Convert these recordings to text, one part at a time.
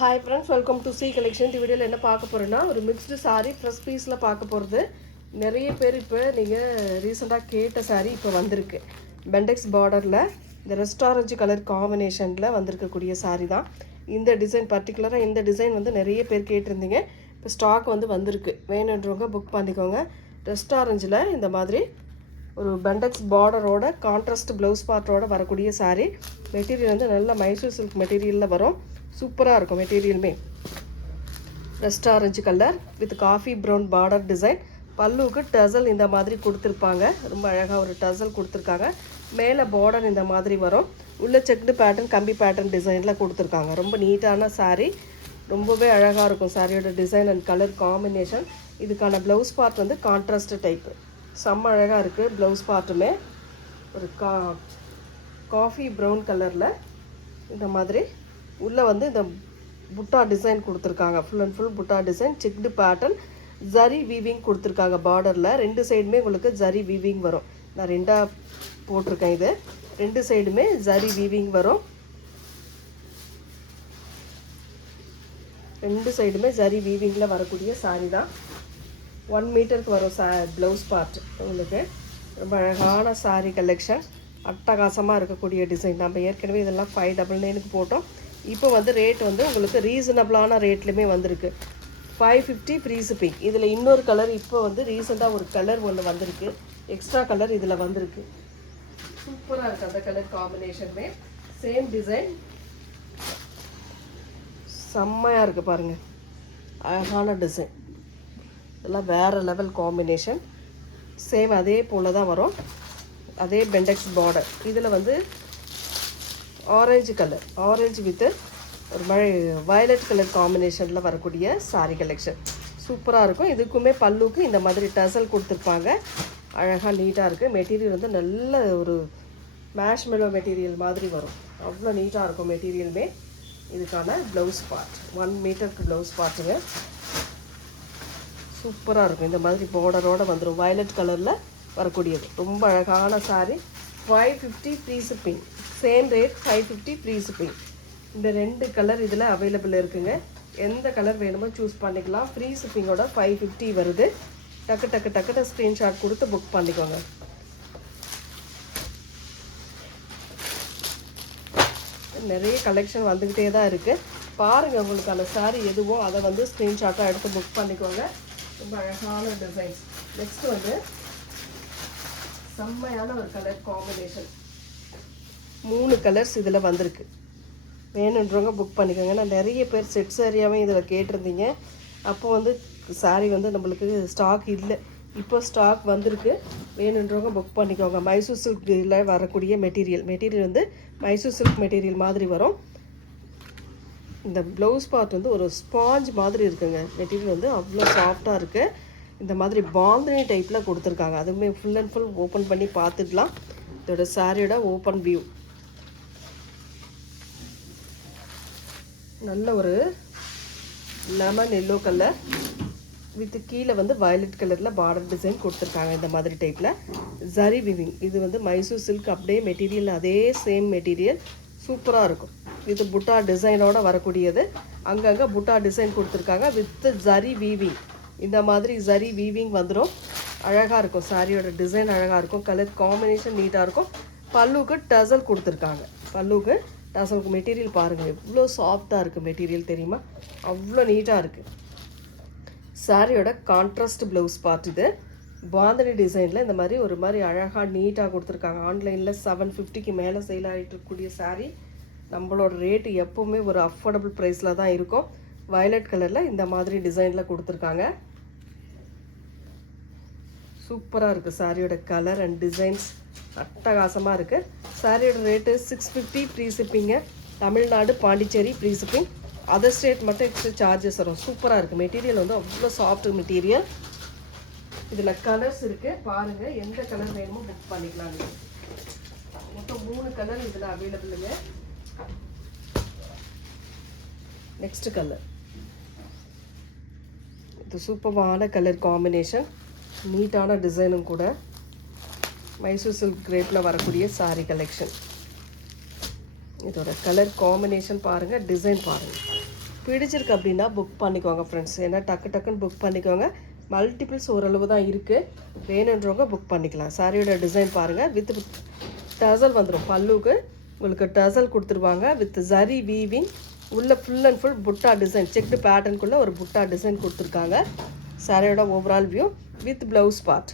Hi friends, welcome to C collection. இந்த வீடியோவில் என்ன பார்க்க போகிறேன்னா, ஒரு மிக்ஸ்டு சாரீ ஃப்ரெஷ் பீஸில் பார்க்க போகிறது. நிறைய பேர் இப்போ நீங்கள் ரீசெண்டாக கேட்ட சாரீ இப்போ வந்திருக்கு. பெண்டெக்ஸ் பார்டரில் இந்த ரெஸ்டாரஞ்சு கலர் காம்பினேஷனில் வந்திருக்கக்கூடிய சாரீ தான். இந்த டிசைன் பர்டிகுலராக இந்த டிசைன் வந்து நிறைய பேர் கேட்டிருந்தீங்க. இப்போ ஸ்டாக் வந்து வந்திருக்கு. வேணுன்றவங்க புக் பண்ணிக்கோங்க. ரெஸ்டாரஞ்சில் இந்த மாதிரி ஒரு பெண்டெக்ஸ் பார்டரோட கான்ட்ராஸ்ட் ப்ளவுஸ் பார்ட்டோட வரக்கூடிய சாரீ. மெட்டீரியல் வந்து நல்ல மைசூர் சில்க் மெட்டீரியலில் வரும். சூப்பராக இருக்கும் மெட்டீரியலுமே. Rest orange colour with coffee brown border design. பல்லுவுக்கு டசல் இந்த மாதிரி கொடுத்துருப்பாங்க. ரொம்ப அழகாக ஒரு டசல் கொடுத்துருக்காங்க. மேலே பார்டர் இந்த மாதிரி வரும். உள்ள செக்டு பேட்டர்ன் கம்பி பேட்டர்ன் டிசைனில் கொடுத்துருக்காங்க. ரொம்ப நீட்டான சாரீ. ரொம்பவே அழகாக இருக்கும் சாரியோட டிசைன் அண்ட் கலர் காம்பினேஷன். இதுக்கான ப்ளவுஸ் பார்ட் வந்து கான்ட்ராஸ்ட் டைப்பு. செம்ம அழகாக இருக்குது. ப்ளவுஸ் பார்ட்டுமே ஒரு காஃபி ப்ரௌன் கலரில் இந்த மாதிரி உள்ளே வந்து இந்த புட்டா டிசைன் கொடுத்துருக்காங்க. ஃபுல் அண்ட் ஃபுல் புட்டா design, checked pattern, zari weaving கொடுத்துருக்காங்க. பார்டரில் ரெண்டு சைடுமே உங்களுக்கு ஜரி வீவிங் வரும். நான் ரெண்டாக போட்டிருக்கேன். இது ரெண்டு சைடுமே ஜரி வீவிங் வரும். ரெண்டு சைடுமே ஜரி வீவிங்கில் வரக்கூடிய சாரீ தான். 1 மீட்டருக்கு வரும் ப்ளவுஸ் பார்ட். உங்களுக்கு ரொம்ப அழகான சாரீ கலெக்ஷன். அட்டகாசமாக இருக்கக்கூடிய டிசைன். நம்ம ஏற்கனவே இதெல்லாம் 599க்கு போட்டோம். இப்போ வந்து ரேட் வந்து உங்களுக்கு ரீசனபிளான ரேட்லேயுமே வந்திருக்கு. 550 ஃப்ரீ ஷிப்பிங். இதில் இன்னொரு கலர் இப்போ வந்து ரீசெண்டாக ஒரு கலர் ஒன்று வந்திருக்கு. எக்ஸ்ட்ரா கலர் இதில் வந்திருக்கு. சூப்பராக இருக்குது அந்த கலர் காம்பினேஷனுமே. சேம் டிசைன் செம்மையாக இருக்குது பாருங்கள். அழகான டிசைன். இதெல்லாம் வேறு லெவல் காம்பினேஷன். சேம் அதே போல் தான் வரும். அதே பெண்டெக்ஸ் பார்டர். இதில் வந்து ஆரஞ்சு கலர், ஆரஞ்சு வித்து ஒரு வயலட் கலர் காம்பினேஷனில் வரக்கூடிய சாரீ கலெக்ஷன் சூப்பராக இருக்கும். இதுக்குமே பல்லுக்கு இந்த மாதிரி டசல் கொடுத்துருப்பாங்க. அழகாக நீட்டாக இருக்குது. மெட்டீரியல் வந்து நல்ல ஒரு மேஷ்மெலோ மெட்டீரியல் மாதிரி வரும். அவ்வளோ நீட்டாக இருக்கும் மெட்டீரியலுமே. இதுக்கான ப்ளவுஸ் பார்ட் 1 மீட்டருக்கு ப்ளவுஸ் பார்ட்டுங்க. சூப்பராக இருக்கும். இந்த மாதிரி பார்டரோடு வந்துடும். வயலட் கலரில் வரக்கூடியது ரொம்ப அழகான sari. 550 free shipping. Same rate 550 free shipping. இந்த ரெண்டு கலர் இதில் அவைலபிள் இருக்குங்க. எந்த கலர் வேணுமோ சூஸ் பண்ணிக்கலாம். ஃப்ரீ ஷிப்பிங்கோட 550 வருது. டக்கு ஸ்க்ரீன்ஷாட் கொடுத்து புக் பண்ணிக்கோங்க. நிறைய கலெக்ஷன் வந்துக்கிட்டே தான் இருக்குது. பாருங்கள், உங்களுக்கான சாரீ எதுவோ அதை வந்து ஸ்க்ரீன்ஷாட்டாக எடுத்து புக் பண்ணிக்கோங்க. ரொம்ப அழகான டிசைன்ஸ். நெக்ஸ்ட் வந்து செம்மையான ஒரு கலர் காம்பினேஷன். 3 கலர்ஸ் இதில் வந்திருக்கு. வேணுன்றவங்க புக் பண்ணிக்கோங்க. நான் நிறைய பேர் செட் சாரியாகவே இதில் கேட்டிருந்தீங்க. அப்போ வந்து சாரீ வந்து நம்மளுக்கு ஸ்டாக் இல்லை. இப்போ ஸ்டாக் வந்திருக்கு. வேணுன்றவங்க புக் பண்ணிக்கோங்க. மைசூர் சில்கில் வரக்கூடிய மெட்டீரியல் வந்து மைசூர் சில்க் மெட்டீரியல் மாதிரி வரும். இந்த ப்ளவுஸ் பார்ட் வந்து ஒரு ஸ்பாஞ்ச் மாதிரி இருக்குங்க. மெட்டீரியல் வந்து அவ்வளோ சாஃப்டாக இருக்குது. இந்த மாதிரி பாந்தினி டைப்பில் கொடுத்துருக்காங்க. அதுவுமே ஃபுல் அண்ட் ஃபுல் ஓப்பன் பண்ணி பார்த்துக்கலாம். இதோட சாரியோட ஓப்பன் வியூ நல்ல ஒரு லெமன் எல்லோ கலர் வித் கீழே வந்து வயலட் கலரில் பார்டர் டிசைன் கொடுத்துருக்காங்க. இந்த மாதிரி டைப்பில் ஜரி விவிங். இது வந்து மைசூர் சில்க் அப்படியே மெட்டீரியல், அதே சேம் மெட்டீரியல். சூப்பராக இருக்கும். இது புட்டா டிசைனோட வரக்கூடியது. அங்கங்கே புட்டா டிசைன் கொடுத்துருக்காங்க வித் ஜரி வீவிங். இந்த மாதிரி ஜரி வீவிங் வந்துடும். அழகாக இருக்கும். சாரியோட டிசைன் அழகாக இருக்கும். கலர் காம்பினேஷன் நீட்டாக இருக்கும். பல்லுக்கு டசல் கொடுத்துருக்காங்க. பல்லுக்கு டசலுக்கு மெட்டீரியல் பாருங்கள் எவ்வளோ சாஃப்டாக இருக்குது மெட்டீரியல், தெரியுமா? அவ்வளோ நீட்டாக இருக்குது. சாரியோட கான்ட்ராஸ்ட் ப்ளவுஸ் பார்ட். இது பாந்தனி டிசைனில் இந்த மாதிரி ஒரு மாதிரி அழகாக நீட்டாக கொடுத்துருக்காங்க. ஆன்லைனில் 750க்கு மேலே சேல் ஆகிட்டு இருக்கக்கூடிய சாரீ. நம்மளோட ரேட்டு எப்போவுமே ஒரு அஃபோர்டபுள் ப்ரைஸில் தான் இருக்கும். வயலட் கலரில் இந்த மாதிரி டிசைனில் கொடுத்துருக்காங்க. சூப்பராக இருக்குது. சாரியோட கலர் அண்ட் டிசைன்ஸ் அட்டகாசமாக இருக்குது. சாரியோட rate 650 free shipping. Tamil Nadu, Pondicherry free shipping. Other state மட்டும் எக்ஸ்ட்ரா சார்ஜஸ் வரும். சூப்பராக இருக்குது. மெட்டீரியல் வந்து அவ்வளோ சாஃப்ட் மெட்டீரியல். இதில் கலர்ஸ் இருக்குது. பாருங்கள், எந்த கலர் வேணுமோ புக் பண்ணிக்கலாம். மொத்தம் 3 கலர் இதில் அவைலபிளுங்க. நெக்ஸ்ட் கலர் இது சூப்பரான கலர் காம்பினேஷன். நீட்டான டிசைனும் கூட. மைசூர் சில்க் கிரேப்பில் வரக்கூடிய சாரீ கலெக்ஷன். இதோட கலர் காம்பினேஷன் பாருங்கள், டிசைன் பாருங்கள். பிடிச்சிருக்கு அப்படின்னா புக் பண்ணிக்கோங்க ஃப்ரெண்ட்ஸ். ஏன்னா டக்குன்னு புக் பண்ணிக்கோங்க. மல்டிபிள்ஸ் ஓரளவு தான் இருக்குது. வேணுன்றவங்க புக் பண்ணிக்கலாம். சாரியோட டிசைன் பாருங்கள். வித் டசல் வந்துடும். பல்லுக்கு உங்களுக்கு டசல் கொடுத்துருவாங்க. With zari weaving. உள்ள ஃபுல் அண்ட் ஃபுல் புட்டா டிசைன், செக்டு பேட்டர்னுக்குள்ளே ஒரு புட்டா டிசைன் கொடுத்துருக்காங்க. சாரியோட overall view with blouse part.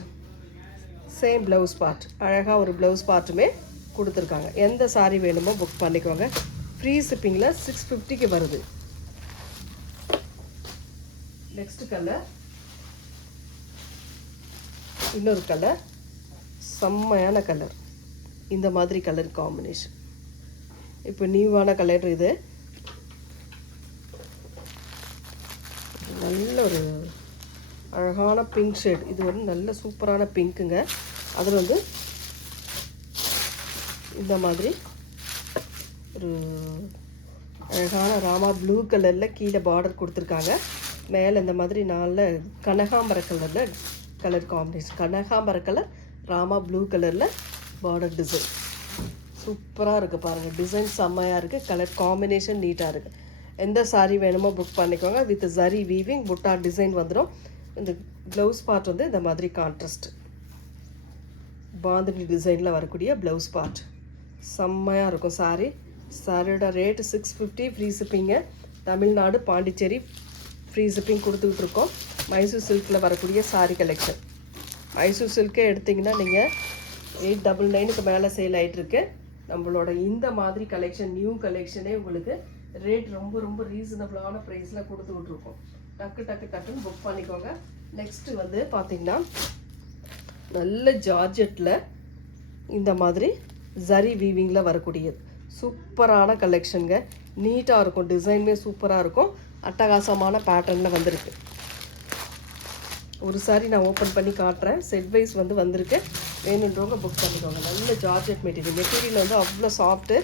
Same blouse part. அழகாக ஒரு ப்ளவுஸ் பார்ட்டுமே கொடுத்துருக்காங்க. எந்த சாரீ வேணுமோ புக் பண்ணிக்கோங்க. ஃப்ரீ ஷிப்பிங்கில் 650க்கு வருது. நெக்ஸ்ட் கலர், இன்னொரு கலர், செம்மையான கலர். இந்த மாதிரி கலர் காம்பினேஷன் இப்போ நியூவான கலர். இது நல்ல ஒரு அழகான பிங்க் ஷேட். இது வந்து நல்ல சூப்பரான பிங்க்குங்க. அதில் வந்து இந்த மாதிரி ஒரு அழகான ராமா ப்ளூ கலரில் கீழே பார்டர் கொடுத்துருக்காங்க. மேலே இந்த மாதிரி நல்ல கனகாம்பர கலரில் கலர் காம்பினேஷன். கனகாம்பர கலர் ராமா ப்ளூ கலரில் பார்டர் டிசைன் சூப்பராக இருக்குது பாருங்கள். டிசைன் செம்மையாக இருக்குது. கலர் காம்பினேஷன் நீட்டாக இருக்குது. எந்த சாரீ வேணுமோ புக் பண்ணிக்கோங்க. வித் ஜரி வீவிங் புட்டா டிசைன் வந்துடும். இந்த ப்ளவுஸ் பார்ட் வந்து இந்த மாதிரி கான்ட்ராஸ்ட் பாந்தினி டிசைனில் வரக்கூடிய ப்ளவுஸ் பார்ட் செம்மையாக இருக்கும் சாரீ. சாரியோட rate 650. Free shipping. Tamil Nadu Pondicherry free shipping கொடுத்துக்கிட்டு இருக்கோம். மைசூர் சில்கில் வரக்கூடிய சாரீ கலெக்ஷன். மைசூர் சில்கே எடுத்திங்கன்னா நீங்கள் 899க்கு மேலே சேல் ஆகிட்டுருக்கு. நம்மளோட இந்த மாதிரி கலெக்ஷன் நியூ கலெக்ஷனே உங்களுக்கு ரேட் ரொம்ப ரீசனபிளான ப்ரைஸில் கொடுத்துக்கிட்ருக்கோம். டக்குன்னு புக் பண்ணிக்கோங்க. நெக்ஸ்ட்டு வந்து பார்த்திங்கன்னா நல்ல ஜார்ஜெட்டில் இந்த மாதிரி ஜரி வீவிங்கில் வரக்கூடியது சூப்பரான கலெக்ஷனுங்க. நீட்டாக இருக்கும். டிசைனுமே சூப்பராக இருக்கும். அட்டகாசமான பேட்டர்னில் வந்திருக்கு. ஒரு சாரி நான் ஓப்பன் பண்ணி காட்டுறேன். செட் வைஸ் வந்து வந்திருக்கு. வேணுன்றவங்க புக் பண்ணிக்கோங்க. நல்ல ஜார்ஜெட் மெட்டீரியல். மெட்டீரியல் வந்து அவ்வளோ சாஃப்ட்டு.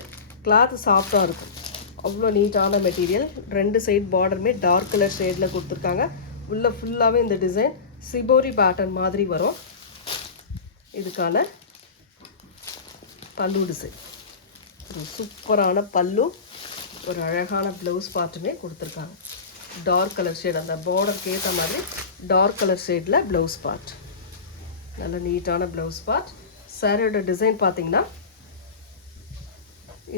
கிளாத்து சாஃப்டாக இருக்கும். அவ்வளோ நீட்டான மெட்டீரியல். 2 சைட் பார்டருமே டார்க் கலர் ஷேடில் கொடுத்துருக்காங்க. உள்ளே ஃபுல்லாகவே இந்த டிசைன் சிபோரி பேட்டர்ன் மாதிரி வரும். இதுக்கான பல்லு டிசைன் ஒரு சூப்பரான பல்லு. ஒரு அழகான ப்ளவுஸ் பார்ட்டுமே கொடுத்துருக்காங்க. டார்க் கலர் ஷேட், அந்த பார்டருக்கு ஏற்ற மாதிரி டார்க் கலர் ஷேடில் ப்ளவுஸ் பார்ட். நல்ல நீட்டான ப்ளவுஸ் பார்ட். சாரியோட டிசைன் பார்த்திங்கன்னா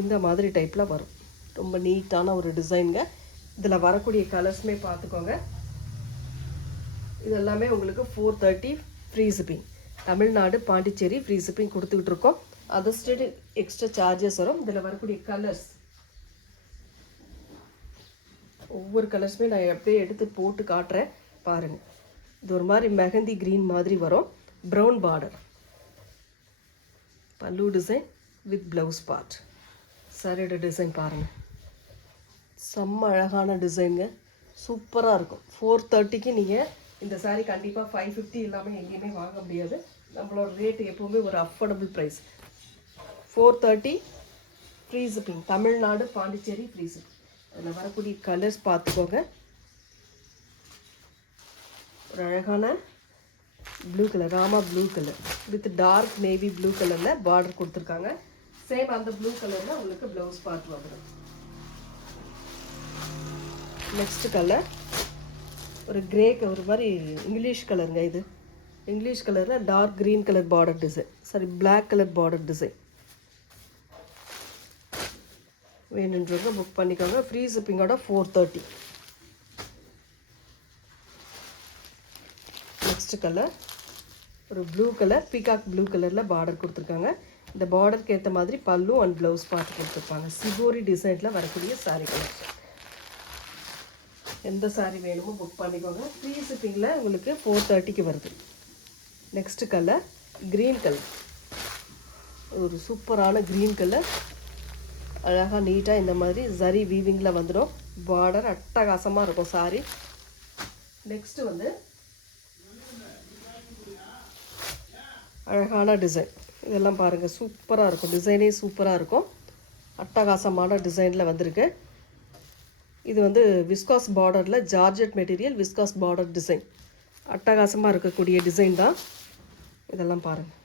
இந்த மாதிரி டைப்பில் வரும். ரொம்ப நீட்டான ஒரு டிசைனுங்க. இதில் வரக்கூடிய கலர்ஸுமே பார்த்துக்கோங்க. இது எல்லாமே உங்களுக்கு 430 free shipping. Tamil Nadu Pondicherry free shipping கொடுத்துக்கிட்டு இருக்கோம். அதர் ஸ்டேட் எக்ஸ்ட்ரா சார்ஜஸ் வரும். இதில் வரக்கூடிய கலர்ஸ் ஒவ்வொரு கலர்ஸுமே நான் அப்படியே எடுத்து போட்டு காட்டுறேன் பாருங்கள். இது ஒரு மாதிரி மெஹந்தி க்ரீன் மாதிரி வரும். Brown border. பல்லு டிசைன் வித் ப்ளவுஸ் பார்ட். சாரியோட டிசைன் பாருங்கள். செம்ம அழகான டிசைனுங்க. சூப்பராக இருக்கும். 430க்கு நீங்கள் இந்த சாரீ கண்டிப்பாக 550 இல்லாமல் எங்கேயுமே வாங்க முடியாது. நம்மளோட ரேட்டு எப்போவுமே ஒரு affordable price. 430 free shipping. Tamil Nadu Pondicherry free shipping. அதில் வரக்கூடிய கலர்ஸ் பார்த்துக்கோங்க. ஒரு அழகான blue colour, Rama blue colour with dark navy blue கலரில் பார்டர் கொடுத்துருக்காங்க. சேம் அந்த ப்ளூ கலரில் உங்களுக்கு ப்ளவுஸ் பார்ட் வந்துடும். நெக்ஸ்ட் கலர் ஒரு கிரே, ஒரு மாதிரி இங்கிலீஷ் கலருங்க. இது இங்கிலீஷ் கலரில் dark green colour border design, sorry black colour border design. வேணுன்றவங்க புக் பண்ணிக்கோங்க. ஃப்ரீ ஷிப்பிங்கோட 430. நெக்ஸ்ட் கலர் ஒரு ப்ளூ கலர், பீகாக் ப்ளூ கலரில் பார்டர் கொடுத்துருக்காங்க. இந்த பார்டருக்கு ஏற்ற மாதிரி பல்லு அண்ட் ப்ளவுஸ் பார்த்து கொடுத்துருப்பாங்க. சிபோரி டிசைனில் வரக்கூடிய சாரீ கலெக்ஷன். எந்த சாரீ வேணுமோ புக் பண்ணிக்கோங்க. ஃப்ரீ ஷிப்பிங்கில் உங்களுக்கு 430க்கு வருது. Next colour green colour. ஒரு சூப்பரான க்ரீன் கலர். அழகாக நீட்டாக இந்த மாதிரி ஜரி வீவிங்கில் வந்துடும். பார்டர் அட்டகாசமாக இருக்கும் சாரீ. நெக்ஸ்ட்டு வந்து அழகான டிசைன். இதெல்லாம் பாருங்கள், சூப்பராக இருக்கும். டிசைனே சூப்பராக இருக்கும். அட்டகாசமான டிசைனில் வந்திருக்கு. இது வந்து விஸ்காஸ் பார்டரில் georgette material, viscose border design. அட்டகாசமாக இருக்கக்கூடிய டிசைன் தான். இதெல்லாம் பாருங்கள்,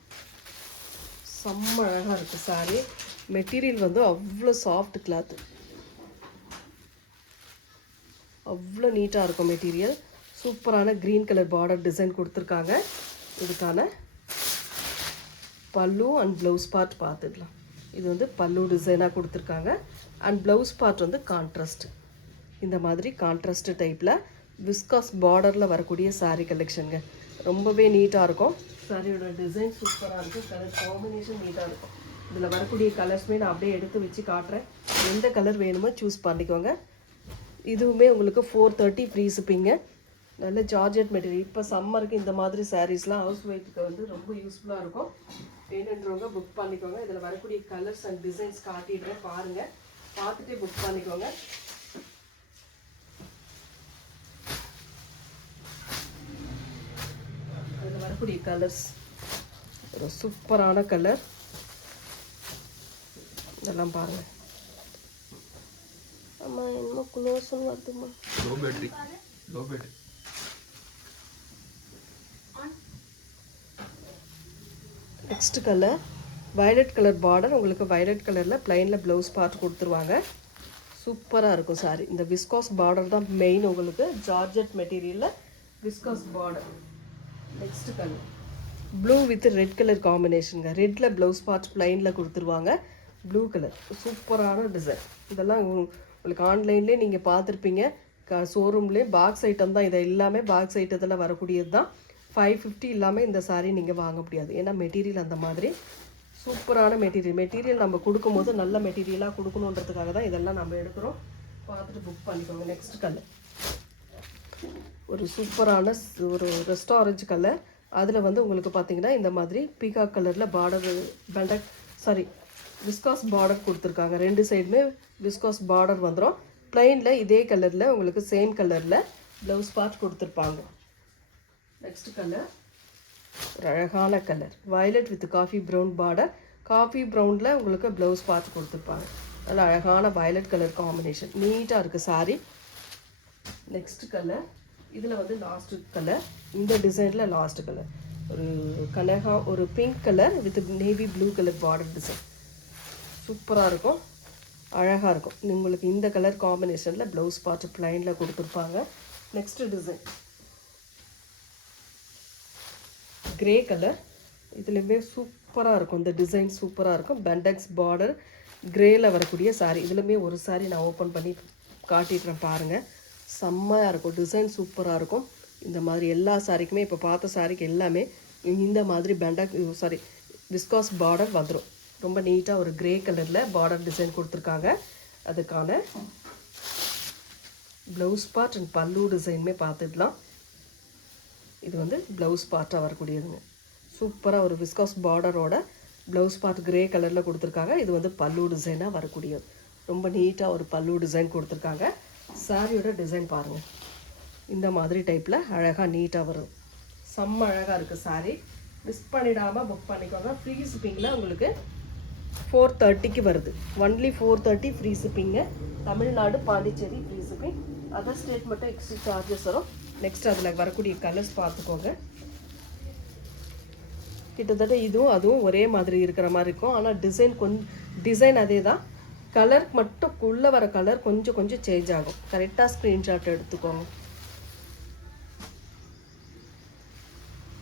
செம்ம அழகாக இருக்குது சாரீ. மெட்டீரியல் வந்து அவ்வளோ சாஃப்ட் கிளாத்து. அவ்வளோ நீட்டாக இருக்கும் மெட்டீரியல். சூப்பரான க்ரீன் கலர் பார்டர் டிசைன் கொடுத்துருக்காங்க. இதுக்கான பல்லு அண்ட் ப்ளவுஸ் பார்ட் பார்த்துக்கலாம். இது வந்து பல்லு டிசைனாக கொடுத்துருக்காங்க. அண்ட் ப்ளவுஸ் பார்ட் வந்து கான்ட்ராஸ்ட். இந்த மாதிரி கான்ட்ராஸ்ட் டைப்பில் விஸ்காஸ் பார்டரில் வரக்கூடிய சாரீ கலெக்ஷனுங்க. ரொம்பவே நீட்டாக இருக்கும். சாரியோட டிசைன் சூப்பராக இருக்குது. கலர் காம்பினேஷன் நீட்டாக இருக்கும். இதில் வரக்கூடிய கலர்ஸுமே நான் அப்படியே எடுத்து வச்சு காட்டுறேன். எந்த கலர் வேணுமோ சூஸ் பண்ணிக்கோங்க. இதுவுமே உங்களுக்கு 430 ஃப்ரீ ஷிப்பிங்க. நல்ல ஜார்ஜெட் மெட்டீரியல். இப்போ சம்மருக்கு இந்த மாதிரி சாரீஸ்லாம் ஹவுஸ் ஒய்ஃபுக்கு வந்து ரொம்ப யூஸ்ஃபுல்லாக இருக்கும். வேணுன்றவங்க புக் பண்ணிக்கோங்க. இதில் வரக்கூடிய கலர்ஸ் அண்ட் டிசைன்ஸ் காட்டிடுறேன், பாருங்கள். பார்த்துட்டே புக் பண்ணிக்கோங்க. அதில் வரக்கூடிய கலர்ஸ் ஒரு சூப்பரான கலர். இதெல்லாம் பாருங்கள். அம்மா என்னமோ குளோஸ்னு வருதும்மா. Low battery. Next colour violet colour border. உங்களுக்கு வயலட் கலரில் ப்ளைனில் ப்ளவுஸ் பார்ட் கொடுத்துருவாங்க. சூப்பராக இருக்கும் சாரி. இந்த விஸ்காஸ் பார்டர் தான் மெயின். உங்களுக்கு ஜார்ஜெட் மெட்டீரியலில் viscose border. Next colour blue with red colour காம்பினேஷனுங்க. ரெட்டில் ப்ளவுஸ் பார்ட் ப்ளைனில் கொடுத்துருவாங்க. ப்ளூ கலர் சூப்பரான டிசைன். இதெல்லாம் உங்களுக்கு ஆன்லைன்லேயே நீங்கள் பார்த்துருப்பீங்க. ஷோரூம்லேயே பாக்ஸ் ஐட்டம் தான். இதை எல்லாமே பாக்ஸ் ஐட்டத்தில் வரக்கூடியது தான். 550 இல்லாமல் இந்த சாரீ நீங்கள் வாங்க முடியாது. ஏன்னா மெட்டீரியல் அந்த மாதிரி சூப்பரான மெட்டீரியல் நம்ம கொடுக்கும்போது நல்ல மெட்டீரியலாக கொடுக்கணுன்றதுக்காக தான் இதெல்லாம் நம்ம எடுக்கிறோம். பார்த்துட்டு புக் பண்ணிக்கோங்க. நெக்ஸ்ட் கலர் ஒரு சூப்பரான ஒரு ரெஸ்ட் ஆரஞ்சு கலர். அதில் வந்து உங்களுக்கு பார்த்தீங்கன்னா இந்த மாதிரி பீகாக் கலரில் பார்டர் விஸ்காஸ் பார்டர் கொடுத்துருக்காங்க. ரெண்டு சைடுமே விஸ்காஸ் பார்டர் வந்துடும். ப்ளைனில் இதே கலரில் உங்களுக்கு சேம் கலரில் ப்ளவுஸ் பார்ட் கொடுத்துருப்பாங்க. நெக்ஸ்ட் கலர் ஒரு அழகான colour violet with coffee brown border. Coffee ப்ரௌனில் உங்களுக்கு ப்ளவுஸ் பார்ட் கொடுத்துருப்பாங்க. நல்ல அழகான வயலட் கலர் காம்பினேஷன். நீட்டாக இருக்குது சாரீ. நெக்ஸ்ட் கலர் இதில் வந்து லாஸ்ட்டு கலர். இந்த டிசைனில் லாஸ்ட் கலர் ஒரு pink colour with navy blue colour border design. சூப்பராக இருக்கும், அழகாக இருக்கும். உங்களுக்கு இந்த கலர் காம்பினேஷனில் ப்ளவுஸ் பார்ட் ப்ளைனில் கொடுத்துருப்பாங்க. Next design grey colour. இதுலேயுமே சூப்பராக இருக்கும். இந்த டிசைன் சூப்பராக இருக்கும். பெண்டெக்ஸ் பார்டர் கிரேயில் வரக்கூடிய சாரீ. இதுலேயுமே ஒரு சாரீ நான் ஓப்பன் பண்ணி காட்டிடுறேன், பாருங்கள். செம்மையாக இருக்கும். டிசைன் சூப்பராக இருக்கும். இந்த மாதிரி எல்லா சாரீக்குமே இப்போ பார்த்த சாரீக்கு எல்லாமே இந்த மாதிரி விஸ்காஸ் பார்டர் வந்துடும். ரொம்ப நீட்டாக ஒரு கிரே கலரில் பார்டர் டிசைன் கொடுத்துருக்காங்க. அதுக்கான ப்ளவுஸ் பார்ட் அண்ட் பல்லு டிசைனுமே பார்த்துக்கலாம். இது வந்து ப்ளவுஸ் பார்ட்டாக வரக்கூடியதுங்க. சூப்பராக ஒரு விஸ்காஸ் பார்டரோட ப்ளவுஸ் பார்ட் கிரே கலரில் கொடுத்துருக்காங்க. இது வந்து பல்லு டிசைனாக வரக்கூடியது. ரொம்ப நீட்டாக ஒரு பல்லு டிசைன் கொடுத்துருக்காங்க. சாரியோட டிசைன் பாருங்கள். இந்த மாதிரி டைப்பில் அழகாக நீட்டாக வரும். செம்ம அழகாக இருக்குது சாரீ. மிஸ் பண்ணிடாமல் புக் பண்ணிக்கோங்க. ஃப்ரீ ஷிப்பிங்கில் உங்களுக்கு 430க்கு வருது. Only 430 free shipping. Tamil Nadu Pondicherry free shipping. Other state மட்டும் எக்ஸ்ட்ரா சார்ஜஸ் வரும். நெக்ஸ்ட் அதில் வரக்கூடிய கலர்ஸ் பார்த்துக்கோங்க. கிட்டத்தட்ட இதுவும் அதுவும் ஒரே மாதிரி இருக்கிற மாதிரி இருக்கும். ஆனால் டிசைன் அதே தான். கலர் மட்டும் உள்ளே வர கலர் கொஞ்சம் சேஞ்ச் ஆகும். கரெக்டாக ஸ்க்ரீன்ஷாட் எடுத்துக்கோங்க.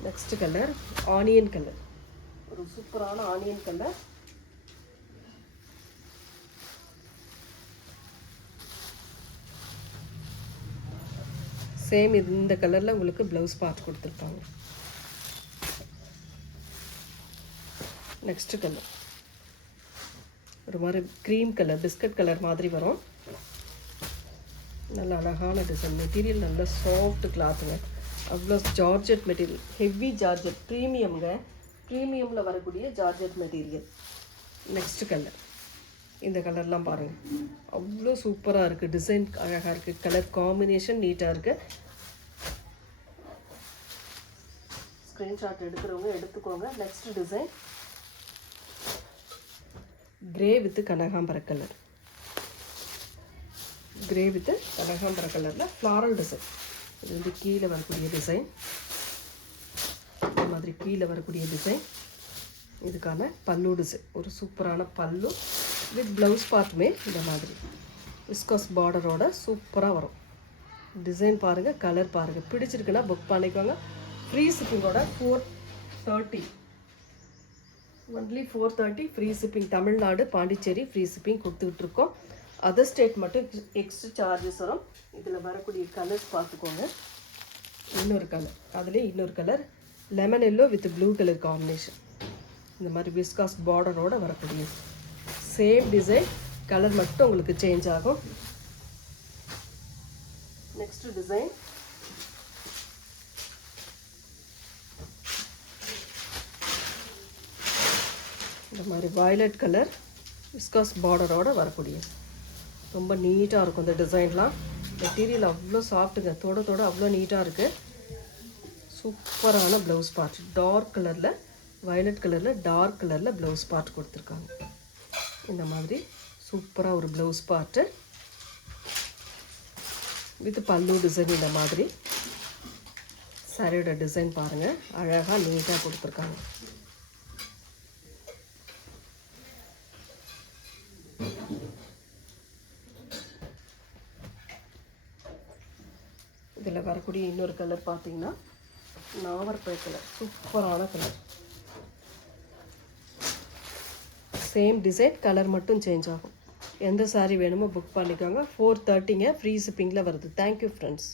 Next colour onion colour. ஒரு சூப்பரான ஆனியன் கலர். சேம் இந்த கலரில் உங்களுக்கு ப்ளவுஸ் பார்ட் கொடுத்துருப்பாங்க. நெக்ஸ்ட் கலர் ஒரு மாதிரி க்ரீம் கலர், பிஸ்கட் கலர் மாதிரி வரும். நல்ல அழகான டிசைன். மெட்டீரியல் நல்ல சாஃப்ட் கிளாத்துங்க. அவ்வளோ ஜார்ஜெட் மெட்டீரியல், ஹெவி ஜார்ஜெட், ப்ரீமியம்ங்க. ப்ரீமியமில் வரக்கூடிய ஜார்ஜெட் மெட்டீரியல். நெக்ஸ்ட் கலர் இந்த கலர்லாம் பாருங்கள், அவ்வளோ சூப்பராக இருக்குது. டிசைன் அழகாக இருக்குது. கலர் காம்பினேஷன் நீட்டாக இருக்குது. ஸ்க்ரீன்ஷாட் எடுக்கிறவங்க எடுத்துக்கோங்க. நெக்ஸ்ட் டிசைன் கிரே வித்து கனகாம்பர கலர். கிரே வித்து கனகாம்பர கலரில் ஃப்ளாரல் டிசைன். இது வந்து கீழே வரக்கூடிய டிசைன். இந்த மாதிரி கீழே வரக்கூடிய டிசைன். இதுக்கான பல்லு டிசைன், ஒரு சூப்பரான பல்லு வித் ப்ளவுஸ் பார்ட்டுமே இந்த மாதிரி விஸ்காஸ் பார்டரோட சூப்பராக வரும். டிசைன் பாருங்கள், கலர் பாருங்கள். பிடிச்சிருக்குன்னா புக் பண்ணிக்கோங்க. ஃப்ரீ ஷிப்பிங்கோட 430, only 430 free shipping. Tamil Nadu, Pondicherry free shipping கொடுத்துட்ருக்கோம். அதர் ஸ்டேட் மட்டும் எக்ஸ்ட்ரா சார்ஜஸ் வரும். இதில் வரக்கூடிய கலர்ஸ் பார்த்துக்கோங்க. இன்னொரு கலர், அதுலேயே இன்னொரு colour lemon yellow with blue colour combination. இந்த மாதிரி விஸ்காஸ் பார்டரோடு வரக்கூடிய சேம் டிசைன், கலர் மட்டும் உங்களுக்கு சேஞ்ச் ஆகும். நெக்ஸ்ட் டிசைன் இந்த மாதிரி வயலட் கலர் விஸ்காஸ் பார்டரோடு வரக்கூடிய ரொம்ப நீட்டாக இருக்கும். இந்த டிசைன்லாம் மெட்டீரியல் அவ்வளோ சாஃப்ட்டுங்க, தோட அவ்வளோ நீட்டாக இருக்குது. சூப்பரான ப்ளவுஸ் பார்ட், டார்க் கலரில் வயலட் கலரில் டார்க் கலரில் ப்ளவுஸ் பார்ட் கொடுத்துருக்காங்க. இந்த மாதிரி சூப்பராக ஒரு ப்ளவுஸ் பார்ட்டு வித் பல்லு டிசைன். இந்த மாதிரி சாரியோட டிசைன் பாருங்கள், அழகாக நீட்டாக கொடுத்துருக்காங்க. இதில் வரக்கூடிய இன்னொரு கலர் பார்த்தீங்கன்னா நாவற்பழ கலர், சூப்பரான கலர். சேம் டிசைன், கலர் மட்டும் சேஞ்ச் ஆகும். எந்த சாரீ வேணுமோ புக் பண்ணிக்கோங்க. 430ங்க, ஃப்ரீ ஷிப்பிங்கில் வருது. Thank you friends.